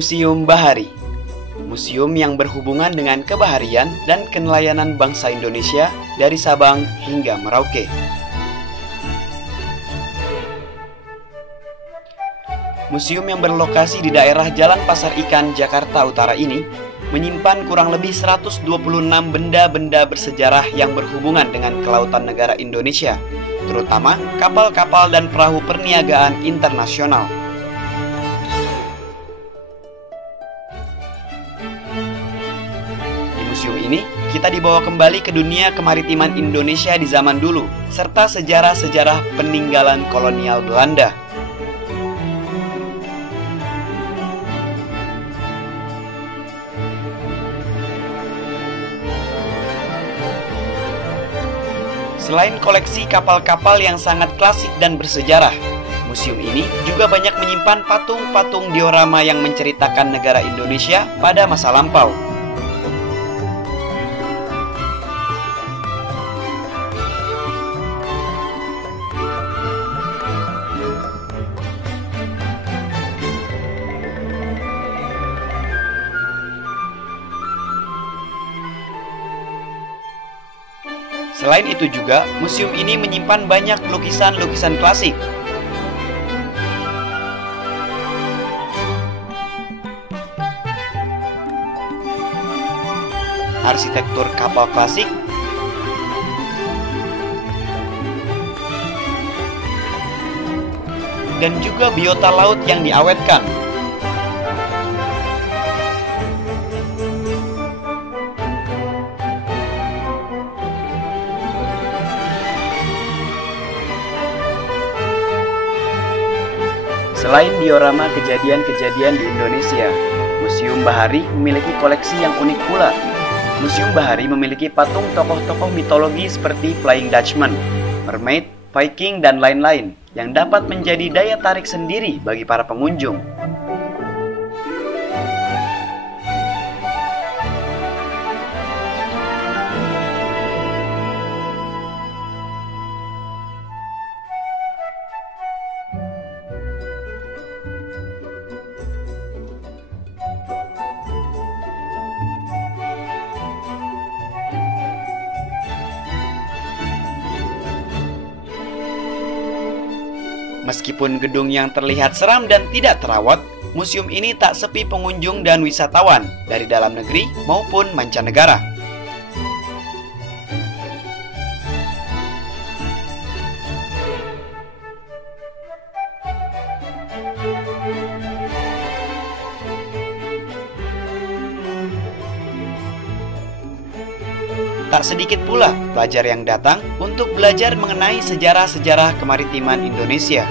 Museum Bahari. Museum yang berhubungan dengan kebaharian dan kenelayanan bangsa Indonesia dari Sabang hingga Merauke. Museum yang berlokasi di daerah Jalan Pasar Ikan, Jakarta Utara ini menyimpan kurang lebih 126 benda-benda bersejarah yang berhubungan dengan kelautan negara Indonesia, terutama kapal-kapal dan perahu perniagaan internasional. Di museum ini, kita dibawa kembali ke dunia kemaritiman Indonesia di zaman dulu, serta sejarah-sejarah peninggalan kolonial Belanda. Selain koleksi kapal-kapal yang sangat klasik dan bersejarah, museum ini juga banyak menyimpan patung-patung diorama yang menceritakan negara Indonesia pada masa lampau. Selain itu juga, museum ini menyimpan banyak lukisan-lukisan klasik. Arsitektur kapal klasik, dan juga biota laut yang diawetkan. Selain diorama kejadian-kejadian di Indonesia, Museum Bahari memiliki koleksi yang unik pula. Museum Bahari memiliki patung tokoh-tokoh mitologi seperti Flying Dutchman, Mermaid, Viking, dan lain-lain yang dapat menjadi daya tarik sendiri bagi para pengunjung. Meskipun gedung yang terlihat seram dan tidak terawat, museum ini tak sepi pengunjung dan wisatawan dari dalam negeri maupun mancanegara. Tak sedikit pula pelajar yang datang untuk belajar mengenai sejarah-sejarah kemaritiman Indonesia.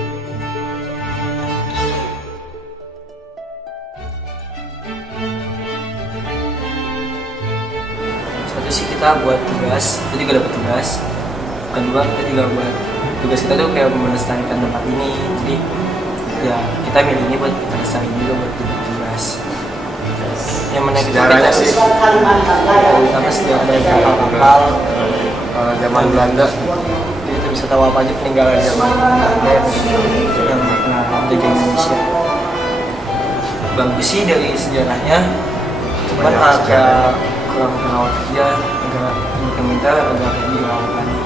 Satu sih kita buat tugas, kita juga dapat tugas. Kedua kita juga buat tugas kita tuh kayak melestarikan tempat ini. Jadi ya kita milih ini buat kita lestarikan juga buat tugas. Yang menarik kita sih terutama sejarah dari kapal-kapal zaman Belanda. Jadi kita bisa tahu apa aja peninggalan zaman Belanda yang pernah menjaga Indonesia. Bagus sih dari sejarahnya, cuman agak kurang terawat aja, agak minta agak dirawat lagi.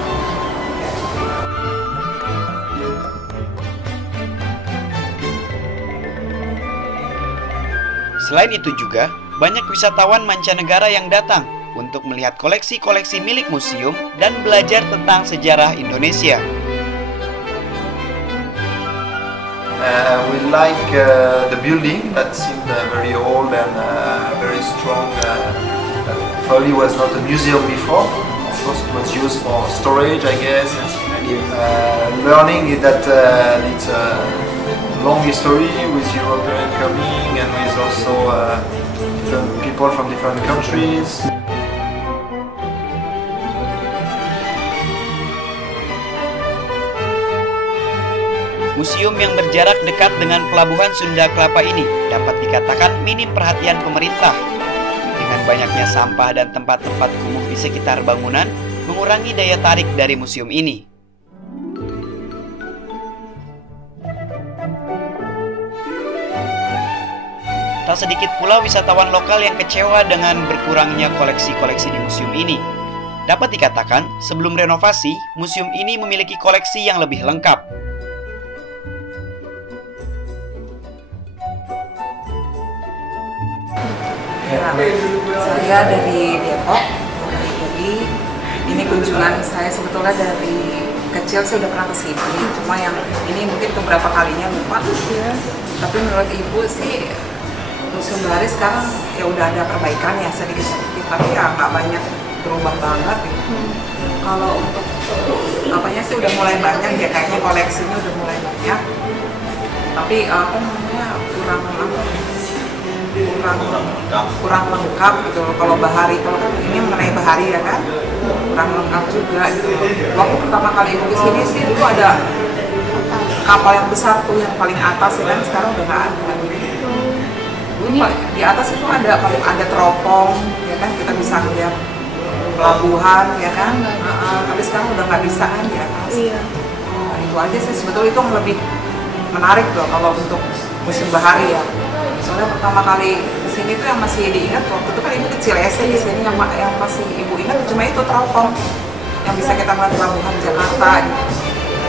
Selain itu juga, banyak wisatawan mancanegara yang datang untuk melihat koleksi-koleksi milik museum dan belajar tentang sejarah Indonesia. We like the building that seemed very old and very strong. Probably was not a museum before. Of course, it was used for storage, I guess. Learning is that it's a long history with European coming and with also different people from different countries. Museum yang berjarak dekat dengan pelabuhan Sunda Kelapa ini dapat dikatakan minim perhatian pemerintah. Dengan banyaknya sampah dan tempat-tempat kumuh di sekitar bangunan, mengurangi daya tarik dari museum ini. Tak Tak sedikit pula wisatawan lokal yang kecewa dengan berkurangnya koleksi-koleksi di museum ini. Dapat dikatakan, sebelum renovasi, museum ini memiliki koleksi yang lebih lengkap. Saya dari Depok, dari UI. Ini kunjungan saya sebetulnya dari kecil saya udah pernah ke sini. Cuma yang ini mungkin beberapa kalinya lupa. Tapi menurut Ibu sih Museum Bahari sekarang ya udah ada perbaikan ya sedikit-sedikit. Tapi ya nggak banyak berubah banget. Kalau untuk apanya sih udah mulai banyak ya, kayaknya koleksinya udah mulai banyak. Tapi apa namanya kurang lengkap gitu loh. Kalau Bahari, kalau kan ini mengenai Bahari ya kan, kurang lengkap juga gitu loh. Waktu pertama kali Ibu kesini sih dulu ada kapal yang besar tuh yang paling atas ya kan, sekarang udah nggak ada. Ini di atas itu ada teropong ya kan, kita bisa ngeliat pelabuhan ya kan, tapi sekarang udah nggak bisa kan di atas. Nah, itu aja sih sebetulnya itu yang lebih menarik loh kalau untuk Museum Bahari ya. Soalnya pertama kali kesini tuh yang masih diingat waktu itu kan Ibu kecil SD di sini, yang masih Ibu ingat cuma itu teropong yang bisa kita ngeliat pelabuhan Jakarta gitu.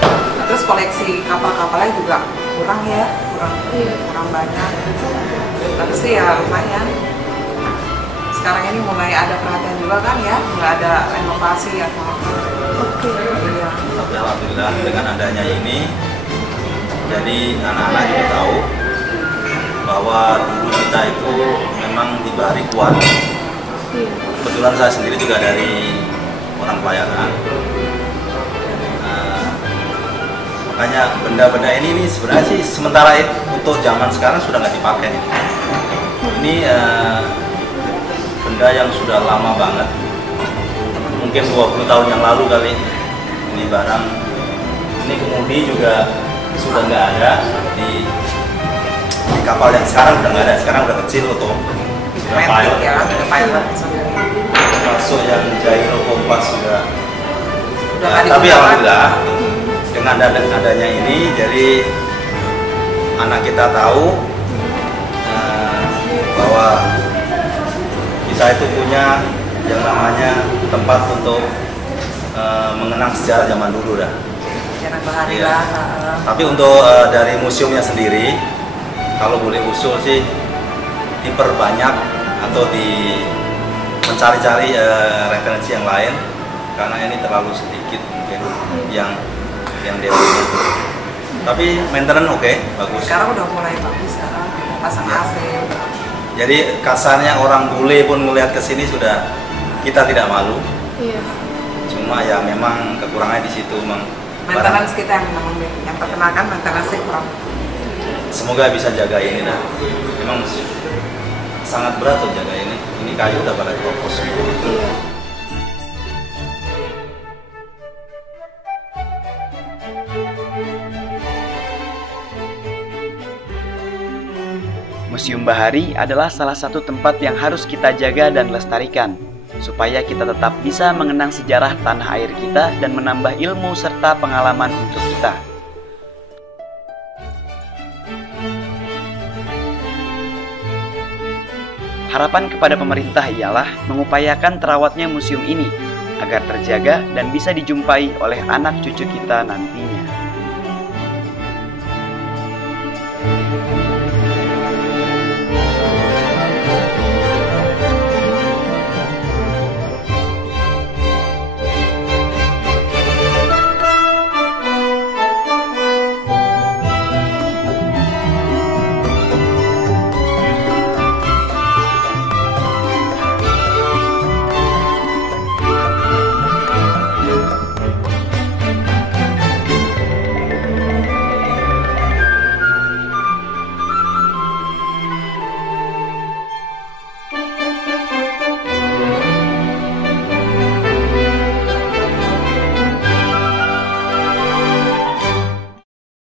Nah, terus koleksi kapal-kapalnya juga kurang banyak. Tapi sih ya lumayan. Sekarang ini mulai ada perhatian juga kan ya, nggak ada renovasi atau apa. Iya. Tapi alhamdulillah dengan adanya ini, jadi anak-anak juga tahu bahwa dulu kita itu memang di Bahari kuat. Kebetulan saya sendiri juga dari orang pelayanan. Makanya benda-benda ini sebenarnya sih sementara untuk zaman sekarang sudah nggak dipakai. Ini benda yang sudah lama banget, mungkin 20 tahun yang lalu kali. Ini barang, ini kemudi juga sudah nggak ada di kapal yang sekarang udah nggak ada, sekarang udah kecil tuh. Sudah pilot ya, masuk yang gyro kompas juga. Tapi alhamdulillah dengan adanya ini, jadi anak kita tahu bahwa kita itu punya yang namanya tempat untuk mengenang sejarah zaman dulu dah. Sejarah Bahari lah. Tapi untuk dari museumnya sendiri, kalau boleh usul sih diperbanyak atau mencari-cari referensi yang lain, karena ini terlalu sedikit mungkin yang dia punya. Tapi maintenance oke, bagus. Sekarang udah mulai bagus, pasang AC. Jadi kasarnya orang bule pun ngelihat ke sini sudah kita tidak malu. Iya. Cuma ya memang kekurangannya di situ, memang. Maintenance kita yang terkenal kan maintenance kurang. Semoga bisa jaga ini dah. Memang sangat berat tuh jaga ini. Ini kayu udah pada kopos. Iya. Museum Bahari adalah salah satu tempat yang harus kita jaga dan lestarikan, supaya kita tetap bisa mengenang sejarah tanah air kita dan menambah ilmu serta pengalaman untuk kita. Harapan kepada pemerintah ialah mengupayakan terawatnya museum ini agar terjaga dan bisa dijumpai oleh anak cucu kita nantinya.